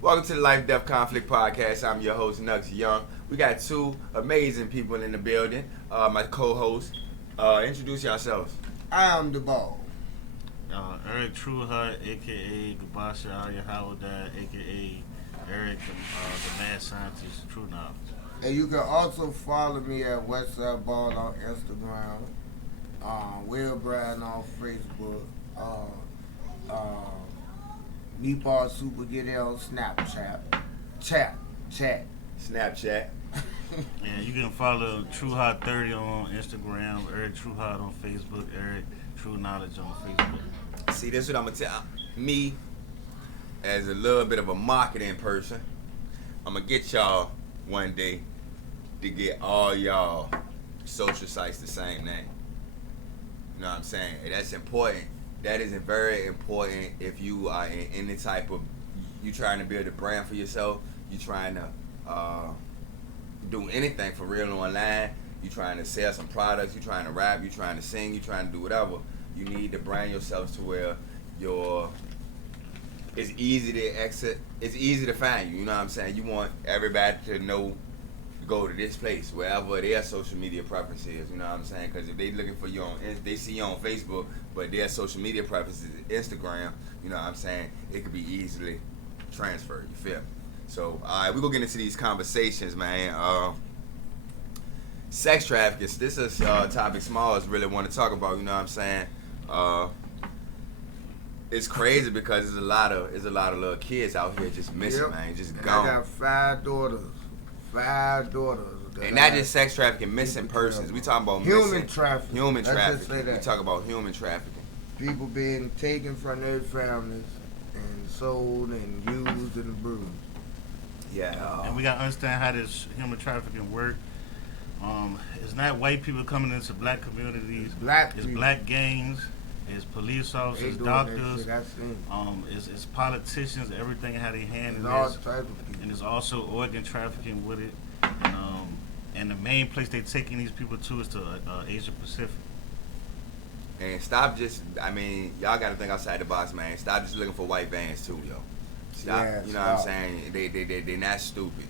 Welcome to the Life Death Conflict Podcast. I'm your host, Nux Young. We got two amazing people in the building. My co-host. Introduce yourselves. I am the ball. Eric Trueheart, aka Gabasha Al-Yahawada, aka Eric, the mad scientist, True Knowledge. And you can also follow me at Westside Ball on Instagram, Will Brand on Facebook, Meatball Super Get It on Snapchat. Chat. Snapchat. And you can follow TrueHeart30 on Instagram, Eric Trueheart on Facebook, Eric True Knowledge on Facebook. See, this is what I'm going to tell me as a little bit of a marketing person. I'm going to get y'all one day to get all y'all social sites the same name. You know what I'm saying? And that's important. That is very important if you are in any type of, you trying to build a brand for yourself, you trying to do anything for real online, you trying to sell some products, you trying to rap, you trying to sing, you trying to do whatever, you need to brand yourself to where it's easy to exit, it's easy to find you know what I'm saying? You want everybody to know, go to this place, wherever their social media preference is, you know what I'm saying? Because if they looking for you on, they see you on Facebook, but their social media preference is Instagram, you know what I'm saying? It could be easily transferred, you feel me? So, alright, we're going to get into these conversations, man. Sex trafficking, this is a topic Smalls really want to talk about, you know what I'm saying? It's crazy because there's a lot of little kids out here just missing, man, just gone. I got five daughters. And not just sex trafficking, missing persons. We talking about human trafficking. Human Let's trafficking. just say that. We talk about human trafficking. People being taken from their families and sold and used and abused. Yeah. And we got to understand how this human trafficking work. It's not white people coming into black communities. It's black gangs. It's police officers, doctors. It's politicians. Everything how they hand in this. And there's also organ trafficking with it. And the main place they're taking these people to is to Asia Pacific. And stop just, I mean, y'all got to think outside the box, man. Stop just looking for white vans too, yo. Stop, yeah, you know what I'm saying? They're not stupid.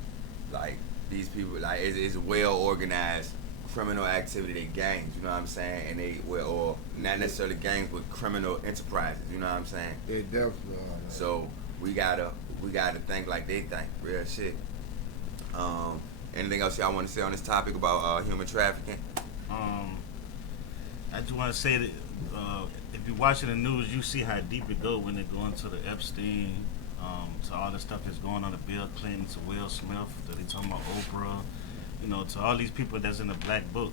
Like, these people, like, it's well organized criminal activity, they gangs, you know what I'm saying? And they, or not necessarily gangs, but criminal enterprises, you know what I'm saying? They definitely are. So, we gotta think like they think, real shit. Anything else y'all want to say on this topic about human trafficking? I just want to say that if you're watching the news, you see how deep it goes when they go into the Epstein, to all the stuff that's going on to Bill Clinton, to Will Smith, that they talking about Oprah, you know, to all these people that's in the black book.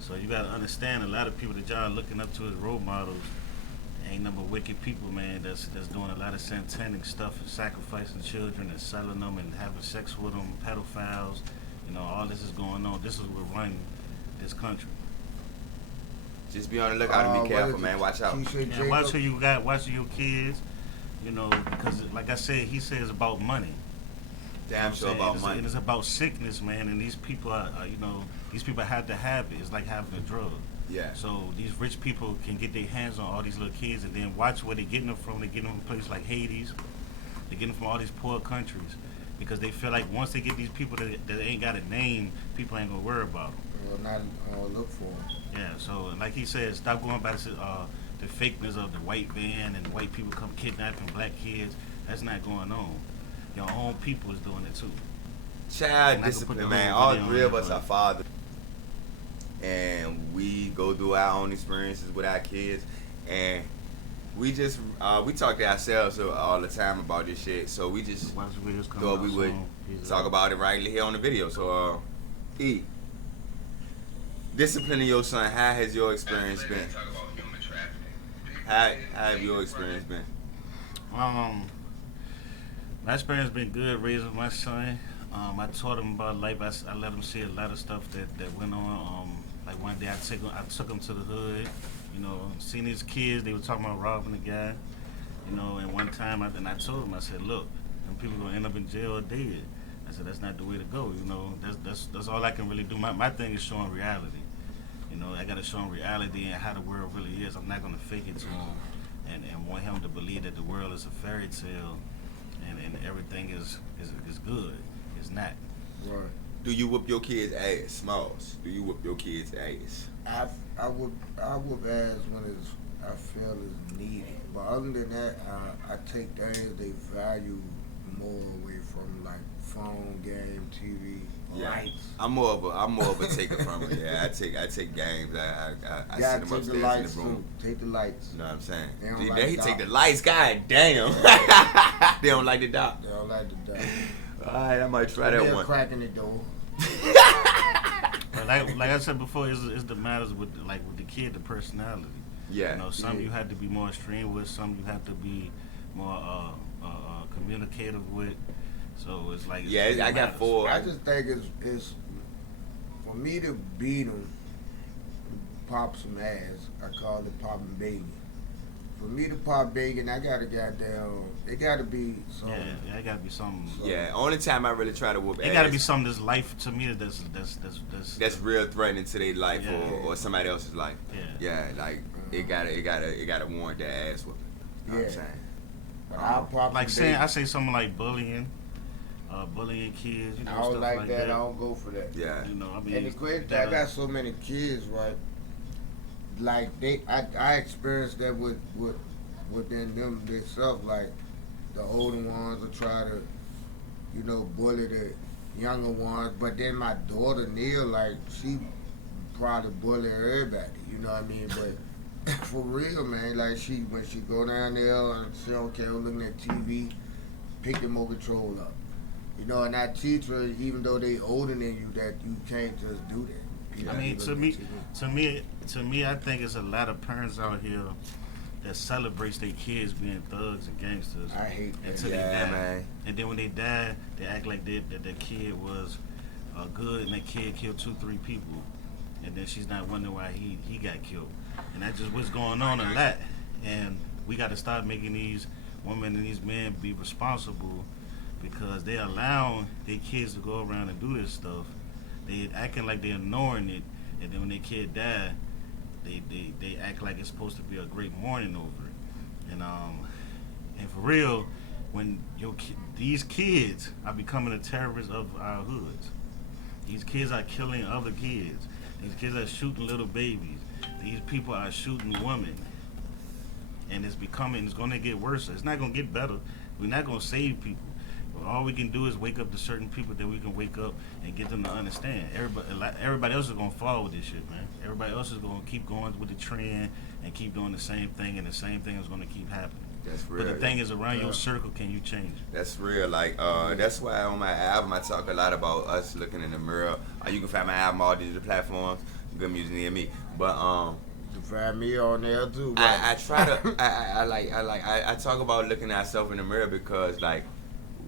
So you got to understand a lot of people that y'all looking up to as role models ain't number wicked people, man, that's doing a lot of satanic stuff, sacrificing children and selling them and having sex with them, pedophiles. You know, all this is going on. This is what running this country. Just be on the lookout and be careful, man. Watch out. Yeah, watch who you got. Watch your kids. You know, because like I said, he says about money. Damn sure about money. And it's about sickness, man. And these people are, you know, these people have to have it. It's like having a drug. Yeah. So these rich people can get their hands on all these little kids, and then watch where they're getting them from. They're getting them from places like Hades. They're getting them from all these poor countries because they feel like once they get these people that ain't got a name, people ain't gonna worry about them. Well, not look for them. Yeah. So like he said, stop going by the fakeness of the white van and white people come kidnapping black kids. That's not going on. Your own people is doing it too. Child discipline, man. All three of us are fathers. And we go through our own experiences with our kids. And we just, we talk to ourselves all the time about this shit. So we just thought we would talk about it right here on the video. So, E, disciplining your son, how has your experience been? How have your experience been? My experience has been good raising my son. I taught him about life. I let him see a lot of stuff that went on. Like one day I took him to the hood. You know, seeing these kids, they were talking about robbing a guy. You know, and one time I told him, I said, look, them people gonna end up in jail or dead. I said, that's not the way to go. You know, that's all I can really do. My thing is showing reality. You know, I gotta show him reality and how the world really is. I'm not gonna fake it to him and want him to believe that the world is a fairy tale and everything is good. It's not. Right. Do you whoop your kids' ass, Smalls? Do you whoop your kids' ass? I would ask when I feel it's needed. But other than that, I take things they value more away from, like phone, game, TV, lights. I'm more of a taker from it. Yeah, I take games. I Gotta sit them take the upstairs in lights the room. too. Take the lights. You know what I'm saying? They don't See, like he the take the dog. lights. God damn. They don't like the dog. They don't like the dog. All right, I might try that They're one. cracking the door. But like I said before, it's the matters with the kid, the personality. Yeah. You know, some Yeah. you have to be more extreme with, some you have to be more communicative with. So it's like Yeah, it I got matters. four. I just think it's for me to beat them, pop some ass. I call it popping bacon. For me to pop bacon, I gotta goddamn. It gotta be some. Yeah, it gotta be something. Yeah, only time I really try to whoop ass. It gotta be something that's life to me. That's real threatening to their life Yeah. or somebody else's life. Yeah. Yeah, like it gotta warrant that ass whooping. You know what I'm Yeah. saying? But I'll pop Like some saying, bacon. I say something like bullying kids. You know, I don't stuff like that. that. I don't go for that. Yeah. You know, I mean, And the crazy thing, I got so many kids, right? Like I experienced that within them themselves. Like the older ones will try to, bully the younger ones. But then my daughter Neil, like she probably bully everybody. You know what I mean? But for real, man, like when she go down there and she don't care, looking at TV, pick the remote control up. And I teach her, even though they older than you, that you can't just do that. You I gotta mean, look to at me, TV. I think it's a lot of parents out here that celebrates their kids being thugs and gangsters I hate that. until Yeah, they die. man. And then when they die, they act like that their kid was good and that kid killed 2-3 people, and then she's not wondering why he got killed. And that's just what's going on a lot. And we got to start making these women and these men be responsible, because they allow their kids to go around and do this stuff. They acting like they're ignoring it, and then when their kid die, they act like it's supposed to be a great mourning over it. And for real, when these kids are becoming the terrorists of our hoods. These kids are killing other kids. These kids are shooting little babies. These people are shooting women. And it's going to get worse. It's not going to get better. We're not going to save people. But all we can do is wake up to certain people that we can wake up and get them to understand. Everybody else is going to follow with this shit, man. Everybody else is going to keep going with the trend and keep doing the same thing, and the same thing is going to keep happening. That's real. But the thing is, around your circle, can you change it? That's real. Like, that's why on my album I talk a lot about us looking in the mirror. You can find my album on all digital platforms. Good music near me. But You find me on there too. I try to I talk about looking at ourselves in the mirror, because like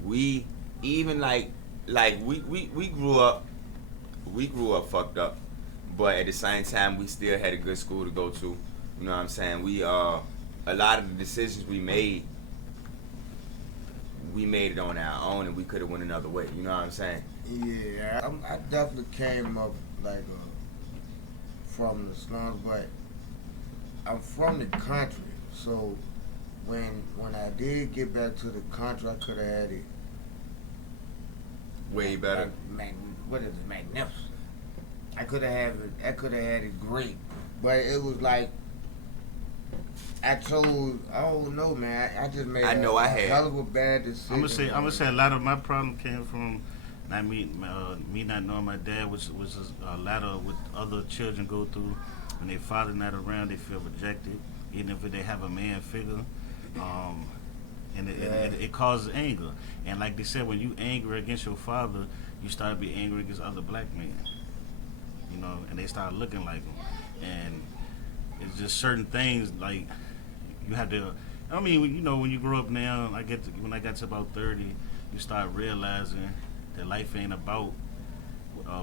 we even we grew up fucked up, but at the same time we still had a good school to go to. You know what I'm saying? We a lot of the decisions we made it on our own, and we could have went another way. You know what I'm saying? Yeah, I definitely came up like from the slums, but I'm from the country, so when I did get back to the country, I could have had it Way better. what is it, magnificent. I could have had it great, but it was like I don't know, man. I just made I know a I had- hell of a bad decision. I'm gonna say a lot of my problem came from not me not knowing my dad, which was a lot of what other children go through when their father not around. They feel rejected, even if they have a man figure, and it causes anger. And like they said, when you angry against your father, you start to be angry against other black men. And they start looking like them. And it's just certain things like you have to. I mean, when you grow up now, when I got to about 30, you start realizing that life ain't about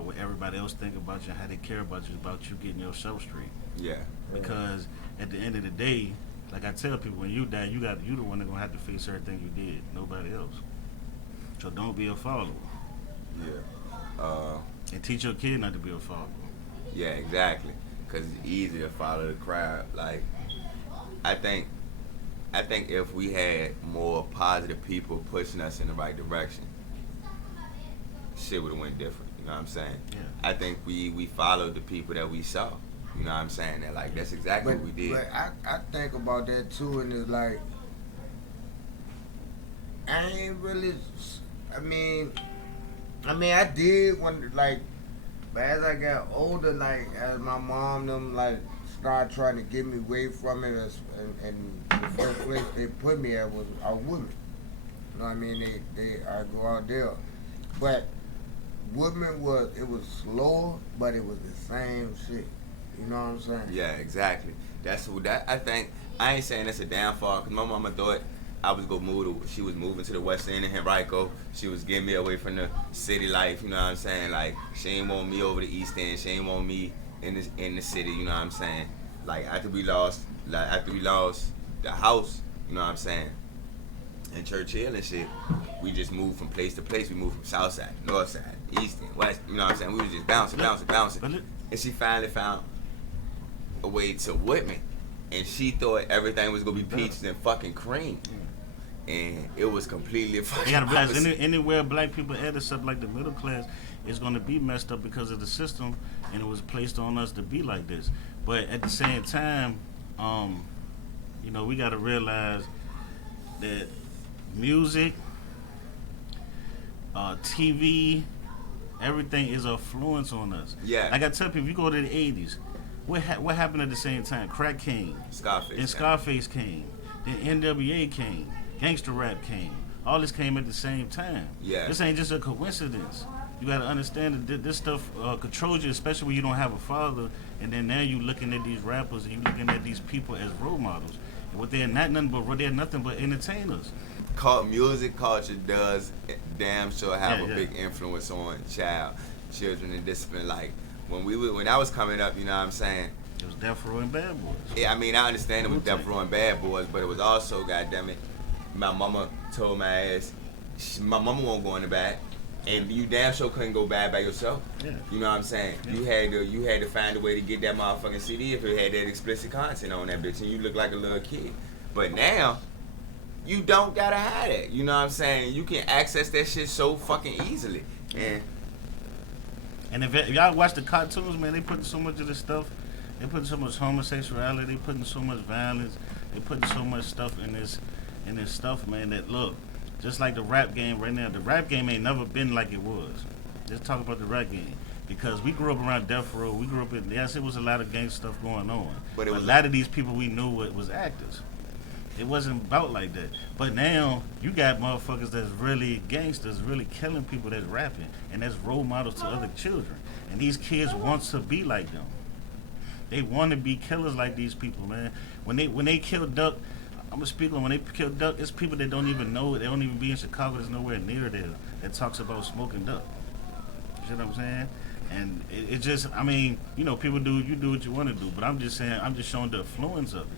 what everybody else think about you, how they care about you. It's about you getting yourself straight. Yeah. Because at the end of the day, like I tell people, when you die, you the one that's gonna have to face everything you did, nobody else. So don't be a follower. Yeah. And teach your kid not to be a follower. Yeah, exactly. Because it's easy to follow the crowd. Like, I think I think if we had more positive people pushing us in the right direction, shit would have went different. You know what I'm saying? Yeah. I think we followed the people that we saw. You know what I'm saying? And like that's exactly what we did. But I think about that too, and it's like I ain't really. I mean, I did when like, but as I got older, like as my mom them like started trying to get me away from it, and the first place they put me at was out women. You know what I mean? I go out there, but women was slower, but it was the same shit. You know what I'm saying? Yeah, exactly. That's what that I think. I ain't saying that's a downfall because my mama thought I was gonna move to. She was moving to the West End in Henrico. She was getting me away from the city life. You know what I'm saying? Like she ain't want me over the East End. She ain't want me in the city. You know what I'm saying? Like after we lost the house. You know what I'm saying? In Churchill and shit, we just moved from place to place. We moved from South Side, North Side, East End, West. You know what I'm saying? We was just bouncing. And she finally found a way to Whitman, and she thought everything was gonna be peaches and fucking cream, and it was completely fucking. You gotta realize opposite. anywhere black people at except like the middle class is gonna be messed up because of the system, and it was placed on us to be like this. But at the same time, you know, we gotta realize that music, TV, everything is an influence on us. Yeah. Like I tell people, if you go to the 80s, what happened at the same time? Crack came. Scarface. And Scarface came. Then NWA came. Gangster rap came. All this came at the same time. Yeah. This ain't just a coincidence. You gotta understand that this stuff controls you, especially when you don't have a father. And then now you looking at these rappers and you looking at these people as role models. And what they're nothing but entertainers. Music culture does damn sure have Yeah. a big influence on children and discipline. Like when I was coming up, you know what I'm saying? It was Death Row and Bad Boys. Yeah, I mean I understand it was Death Row and Bad Boys, but it was also, goddamn it, my mama told my ass, my mama won't go in the back, and you damn sure couldn't go bad by yourself. Yeah. You know what I'm saying? Yeah. You had to find a way to get that motherfucking CD if it had that explicit content on that bitch, and you look like a little kid. But now, you don't gotta hide it. You know what I'm saying? You can access that shit so fucking easily. And if y'all watch the cartoons, man, they putting so much of this stuff. They putting so much homosexuality. They putting so much violence. They putting so much stuff in this stuff, man. That look, just like the rap game right now. The rap game ain't never been like it was. Let's talk about the rap game because we grew up around Death Row. We grew up in yes, it was a lot of gang stuff going on, But it was a lot of these people we knew was actors. It wasn't about like that. But now you got motherfuckers that's really gangsters, really killing people that's rapping, and that's role models to other children. And these kids want to be like them. They want to be killers like these people, man. When they kill Duck, I'm gonna speak on when they kill Duck. It's people that don't even know it. They don't even be in Chicago. There's nowhere near there that talks about smoking Duck. You know what I'm saying? And it just, I mean, you know, people do what you want to do, but I'm just saying, I'm just showing the influence of it.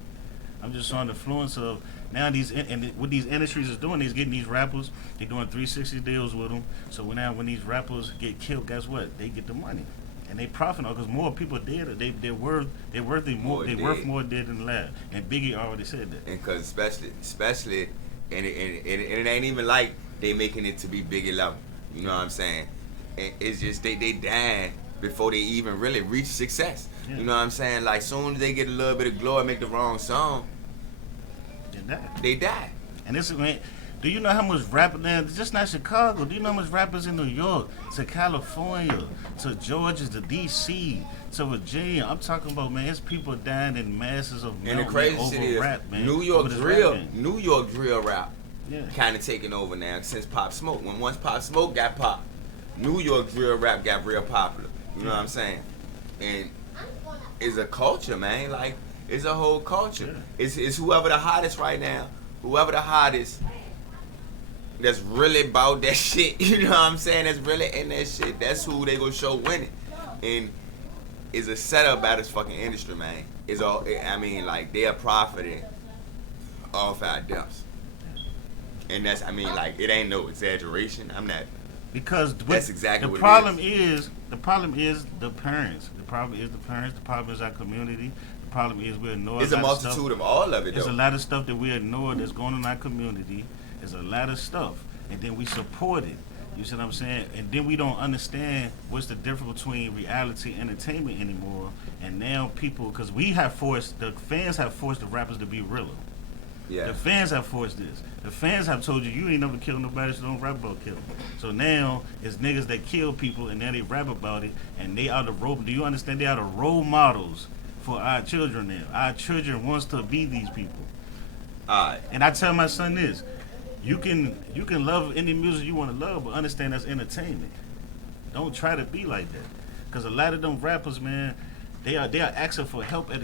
I'm just showing the influence of now and what these industries is doing is getting these rappers. They're doing 360 deals with them. So when these rappers get killed, guess what? They get the money, and they profit on because more people dead. They're worth more dead than alive. And Biggie already said that. And because especially, and it ain't even like they making it to be Biggie level. You know what I'm saying? And it's just they dying before they even really reach success. Yeah. You know what I'm saying? Like soon as they get a little bit of glory, make the wrong song, they die. And this is when, do you know how much rappers there? Just not Chicago. Do you know how much rappers in New York, to California, to Georgia, to DC, to Virginia? I'm talking about, man, it's people dying in masses of And the crazy over shit is rap, man. New York over this drill, rap game. New York drill rap, Yeah. kind of taking over now since Pop Smoke. Once Pop Smoke got popped, New York drill rap got real popular. You know what I'm saying? And it's a culture, man. Like it's a whole culture. Yeah. It's whoever the hottest right now, whoever the hottest that's really about that shit. You know what I'm saying? That's really in that shit. That's who they gonna show winning. And it's a setup by this fucking industry, man. It's all. I mean, like they are profiting off our deaths. And that's. I mean, like it ain't no exaggeration. I'm not. Because That's exactly what it the problem is the parents. The problem is the parents. The problem is our community. The problem is we ignore It's a lot of stuff. multitude of all of it, There's though. a lot of stuff that we ignore that's going on in our community. There's a lot of stuff, and then we support it. You see what I'm saying? And then we don't understand what's the difference between reality and entertainment anymore. And now people, because the fans have forced the rappers to be realer. Yeah. The fans have forced this. The fans have told you ain't never killed nobody, so don't rap about killing. So now it's niggas that kill people, and now they rap about it, and they are the role. Do you understand? They are the role models for our children now. Our children wants to be these people. Alright. And I tell my son this: you can love any music you want to love, but understand that's entertainment. Don't try to be like that, because a lot of them rappers, man, they are asking for help, but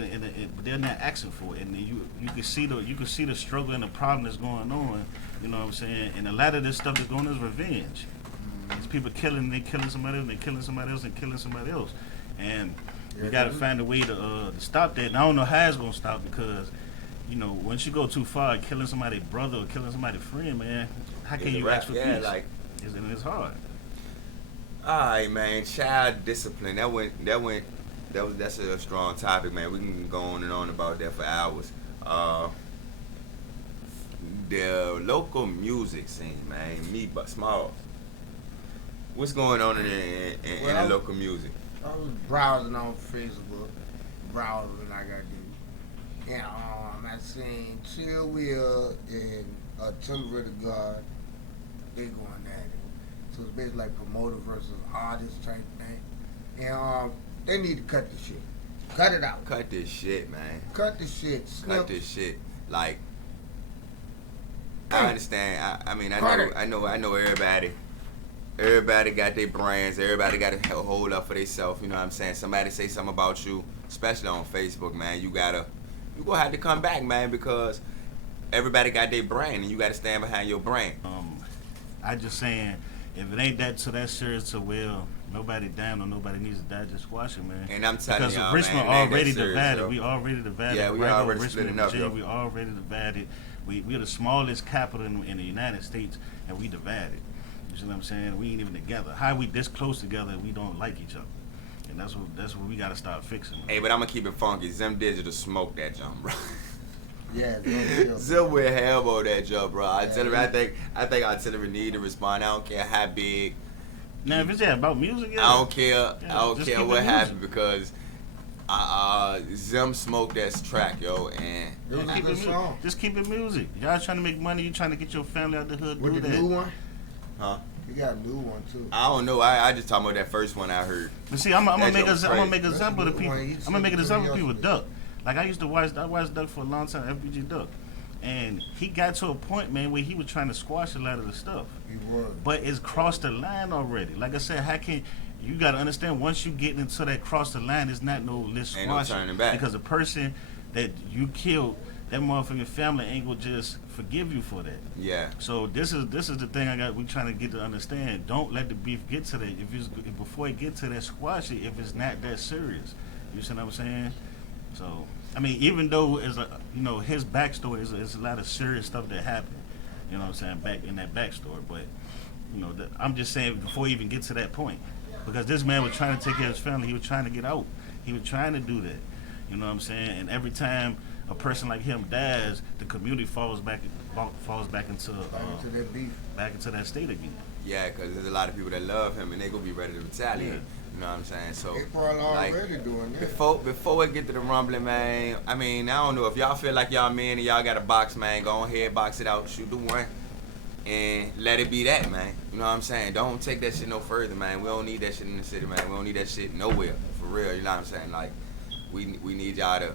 they're not asking for it. And you can see the struggle and the problem that's going on. You know what I'm saying? And a lot of this stuff that's going on is revenge. It's people killing somebody else, and they killing somebody else, and killing somebody else. And we got to find a way to stop that. And I don't know how it's gonna stop, because once you go too far, killing somebody's brother or killing somebody's friend, man, how can you ask for peace? It's hard. Alright, man. Child discipline. That's a strong topic, man. We can go on and on about that for hours. The local music scene, man. Small. What's going on in the local music? I was browsing on Facebook, browsing like I do, and I seen Chill Will and Artillery to God. They going at it. So it's basically like promoter versus artist type thing. And they need to cut the shit. Cut it out. Cut this shit, man. Cut the shit. Cut this shit. Like, I understand. I know everybody. Everybody got their brands. Everybody got to hold up for themselves. You know what I'm saying? Somebody say something about you, especially on Facebook, man. You gonna have to come back, man, because everybody got their brand, and you got to stand behind your brand. I just saying, if it ain't that serious to Will, nobody down or nobody needs to die, just squash it, man. And I'm telling y'all, because Richmond man, already serious, divided. yo. We already divided. Yeah, we right already Richmond, splitting up, Virginia, yo. we already divided. We're the smallest capital in the United States, and we divided. You see what I'm saying? We ain't even together. How we this close together and we don't like each other? And that's what we got to start fixing, man. Hey, but I'm gonna keep it funky. Zim Digital smoked that jump, bro. Yeah, Zim went ham on that jump, bro. I think Artillery need to respond. I don't care how big. Now, if it's about music, yeah. I don't care. Yeah, I don't just care keep what it happened, music. because Zim smoked that track, yo, and It was a Keep good it song. Just keep it music. Y'all trying to make money. You trying to get your family out the hood. With Do the that. new one? huh? You got a new one too. I don't know. I just talking about that first one I heard. But see, I'm gonna That make joke was I'm gonna crazy. make an example of That's a people. good one. I'm gonna make an example of people Somebody Duck. Like I watched Duck for a long time, FBG Duck, and he got to a point, man, where he was trying to squash a lot of the stuff. He was. But it's crossed the line already. Like I said, how can you gotta understand, once you get into that cross the line, it's not no let's Ain't no squash turning it. back. Because the person that you killed, that motherfucking family ain't gonna just forgive you for that. Yeah. So this is the thing we trying to get to understand. Don't let the beef get to that. If before it get to that, squash it if it's not that serious. You see what I'm saying? So I mean, even though it's his backstory is a lot of serious stuff that happened. You know what I'm saying, back in that backstory. But I'm just saying, before he even get to that point, because this man was trying to take care of his family. He was trying to get out. He was trying to do that. You know what I'm saying? And every time a person like him dies, the community falls back into that beef. back into that state again. Yeah, because there's a lot of people that love him, and they gonna be ready to retaliate. Yeah. You know what I'm saying? So They probably already doing that. Before we get to the rumbling, man, I mean, I don't know, if y'all feel like y'all men and y'all got a box, man, go ahead, box it out, shoot the one, and let it be that, man. You know what I'm saying? Don't take that shit no further, man. We don't need that shit in the city, man. We don't need that shit nowhere, for real. You know what I'm saying? Like, we need y'all to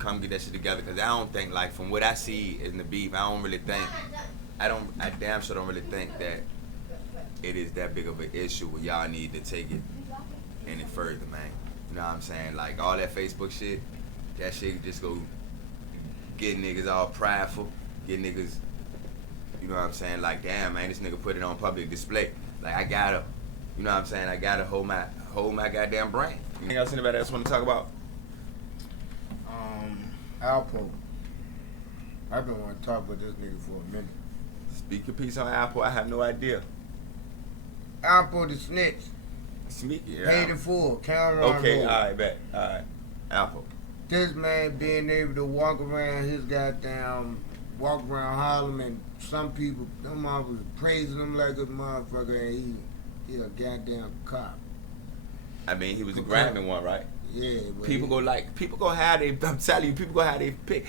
come get that shit together, because I don't think, like, from what I see in the beef, I damn sure don't really think that it is that big of an issue where y'all need to take it any further, man. You know what I'm saying? Like, all that Facebook shit, that shit just go get niggas all prideful, get niggas, you know what I'm saying? Like, damn, man, this nigga put it on public display. Like, I gotta, you know what I'm saying? I gotta hold my goddamn brand. Anything else anybody else want to talk about? Alpo. I've been wanting to talk about this nigga for a minute. Speak your piece on Apple. I have no idea. Alpo the snitch. Speak it. Paid in full. Counted on Okay, roll. all right, bet. All right. Apple. this man being able to walk around walk around Harlem, and some people, them motherfuckers was praising him like a motherfucker, and he a goddamn cop. I mean, he was a grabbing one, right? Yeah, People go have they. I'm telling you, people go have they pick.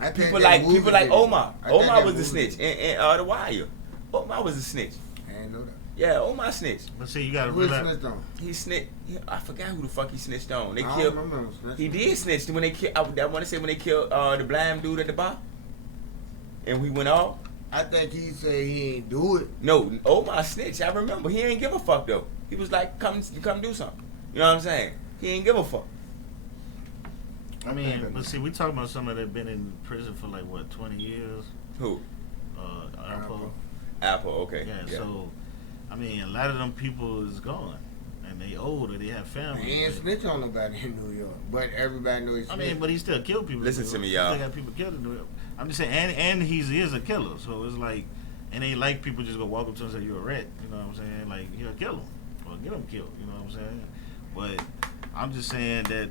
I think People that like movie did. Omar. I think Omar that was the movie snitch did. in The Wire. Omar was the snitch. I ain't know that. Yeah, Omar snitched. But see, you gotta Who realize. snitched on? He snitched. I forgot who the fuck he snitched on. They I killed. don't remember him snitching. He did snitch when they killed. I want to say when they killed the blind dude at the bar, and we went off. I think he said he ain't do it. No, Omar snitched. I remember. He ain't give a fuck though. He was like, come do something. You know what I'm saying? He ain't give a fuck. I mean, but see, we talking about somebody that been in prison for like what, 20 years? Who? Apple. Apple. Okay. Yeah, so I mean, a lot of them people is gone, and they old or they have families. He ain't snitch on nobody in New York, but everybody knows he I snitched. mean, but he still killed people. Listen in to New me, York. y'all. He still got people killed in New York. I'm just saying, and he is a killer, so it's like, and ain't like people just go walk up to him and say you're a rat. You know what I'm saying? Like he'll kill him or get him killed. You know what I'm saying? But I'm just saying that.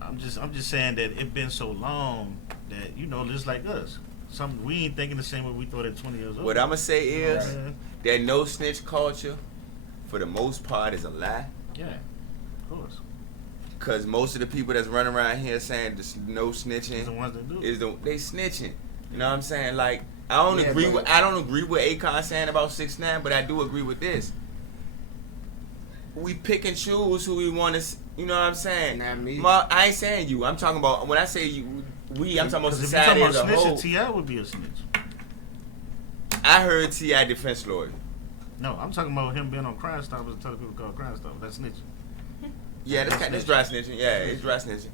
I'm just saying that it been so long that just like us, we ain't thinking the same way we thought at 20 years old. What I'm gonna say You know what is I'm saying? that no snitch culture, for the most part, is a lie. Yeah, of course. Cause most of the people that's running around here saying this no It's the snitching ones that do. it. they snitching. You know what I'm saying? Like I don't agree with Akon saying about 6ix9ine, but I do agree with this. We pick and choose who we want to. You know what I'm saying? Not me. I ain't saying you. I'm talking about when I say you. I'm talking about 'Cause if society you're as a talking about whole. snitching, T.I. would be a snitch. I heard T.I. defense lawyer. No, I'm talking about him being on Crime Stoppers and telling people to call Crime Stoppers. That's snitching. Yeah, that's dry snitching. Yeah, it's dry snitching.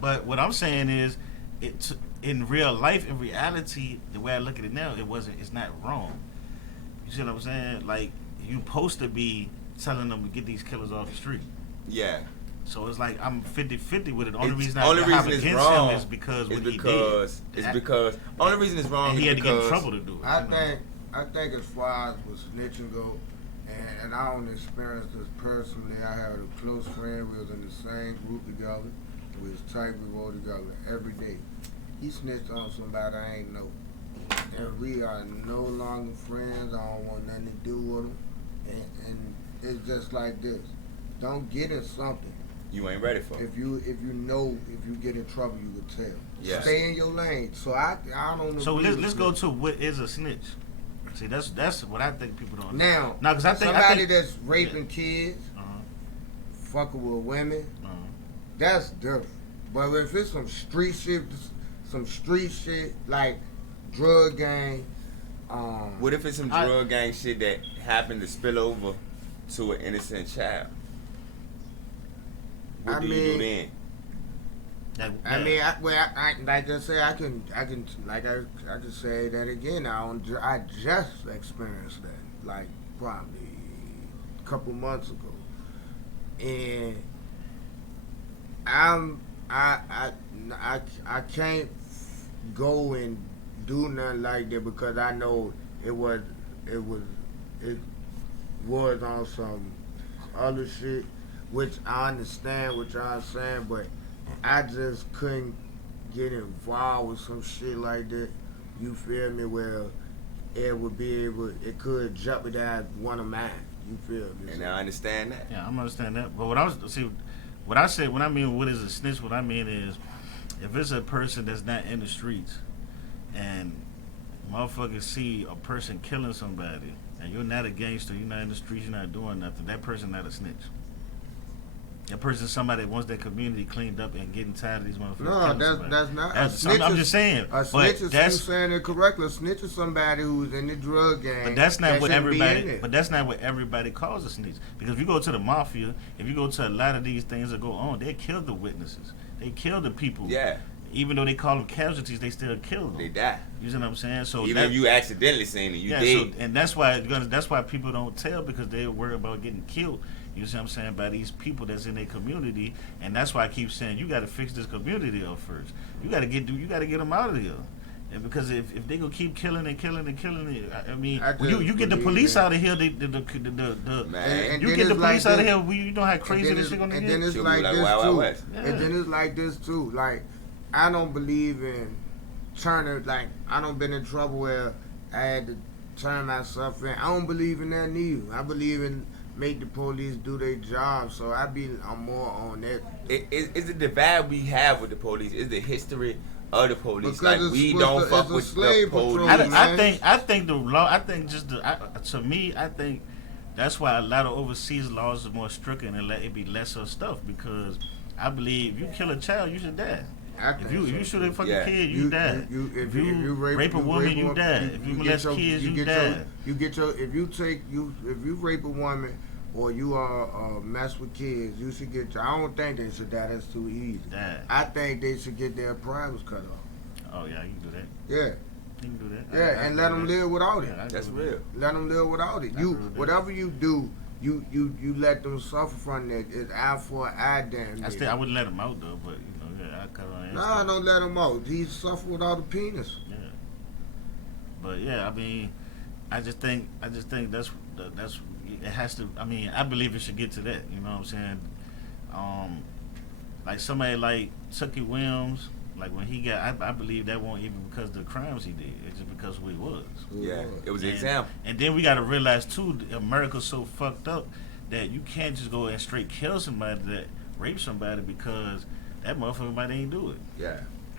But what I'm saying is, in real life, in reality, the way I look at it now, it's not wrong. You see what I'm saying? Like, you supposed to be telling them to get these killers off the street. Yeah. So it's like I'm 50-50 with it. The only It's- reason I only have reason it's against wrong him is because what he because did. it's because only reason it's wrong And he is had to get in because trouble to do it. I you know? think as far as with snitching go, and I don't experience this personally. I have a close friend. We was in the same group together. We was tight. We rode together every day. He snitched on somebody I ain't know, and we are no longer friends. I don't want nothing to do with him, and it's just like this. Don't get in something. you ain't ready for it. If you get in trouble, you could tell. Yeah. Stay in your lane. So I don't. So agree let's with go this. to what is a snitch. See, that's what I think people don't. Now, No, 'cause I think somebody that's raping kids, Uh-huh, fucking with women, uh-huh. that's different. But if it's some street shit like drug gang, What if it's some I- drug gang shit that happened to spill over to an innocent child? What I do you do mean- then? I mean, I like I say, I can say that again. I just experienced that, like probably a couple months ago, and I can't go and do nothing like that because I know it was on some other shit, which I understand what y'all saying, but I just couldn't get involved with some shit like that. You feel me? Where it could jeopardize one of mine. You feel me? And I understand that. Yeah, I'm understand that. But what I say when I mean what is a snitch, what I mean is if it's a person that's not in the streets and motherfuckers see a person killing somebody and you're not a gangster, you're not in the streets, you're not doing nothing, that person not a snitch. That person is somebody that wants their community cleaned up and getting tired of these motherfuckers. No, killing that's somebody. not. I'm just saying. A But snitch is you that's saying it correctly. A snitch is somebody who's in the drug gang. But that's not that what shouldn't be in everybody. there. But that's not what everybody calls a snitch. Because if you go to the mafia, if you go to a lot of these things that go on, they kill the witnesses. They kill the people. Yeah, Even though they call them casualties, they still kill them. they die. You see what I'm saying? So Even that, if you accidentally seen it, you yeah, did. and that's why people don't tell because they worry about getting killed. You see what I'm saying? By these people that's in their community, and that's why I keep saying you got to fix this community up first. You got to get them out of here. And because if they gonna keep killing and killing and killing it, I mean, I when just you get the believe police that. out of here, the Man. And you then get the it's like police out of this. here, you know how crazy this shit gonna And get. then it's She'll be like like this Wild Wild too. West. Yeah. And then it's like this too. Like, I don't believe in turning. Like, I don't been in trouble where I had to turn myself in. I don't believe in that neither. I believe in make the police do their job. So I'm more on that. Is the divide we have with the police? Is the history of the police? Because Like it's we supposed don't to- fuck it's a with the slave patrol, police. man. I think the law. I think just to me, I think that's why a lot of overseas laws are more stricken and let it be lesser stuff because I believe if you kill a child, you should die. I If think you so, if you shoot too. a fucking Yeah. kid, you die. If If you rape a woman, you die. If you molest kids, you die. If you rape a woman or you mess with kids, you should get. I don't think they should die. That's too easy. Die. I think they should get their privates cut off. Oh yeah, you can do that. Yeah, You can do that. yeah, I and agree let with them that. live without it. Yeah, I agree That's with real. Let them live without it. I You agree with that. whatever you do, you let them suffer from that. It's eye for an eye, damn. I wouldn't let him out though, but you know, yeah, I cut on. Nah, don't let him out. He suffer without a penis. Yeah. But yeah, I mean, I just think that's it has to. I mean, I believe it should get to that. You know what I'm saying? Like somebody like Tucky Williams, like when he got, I believe that won't even because of the crimes he did. It's just because of who he was. Yeah, it was an And- example. And then we got to realize too, America's so fucked up that you can't just go and straight kill somebody that rape somebody because that motherfucker might ain't do it. Yeah.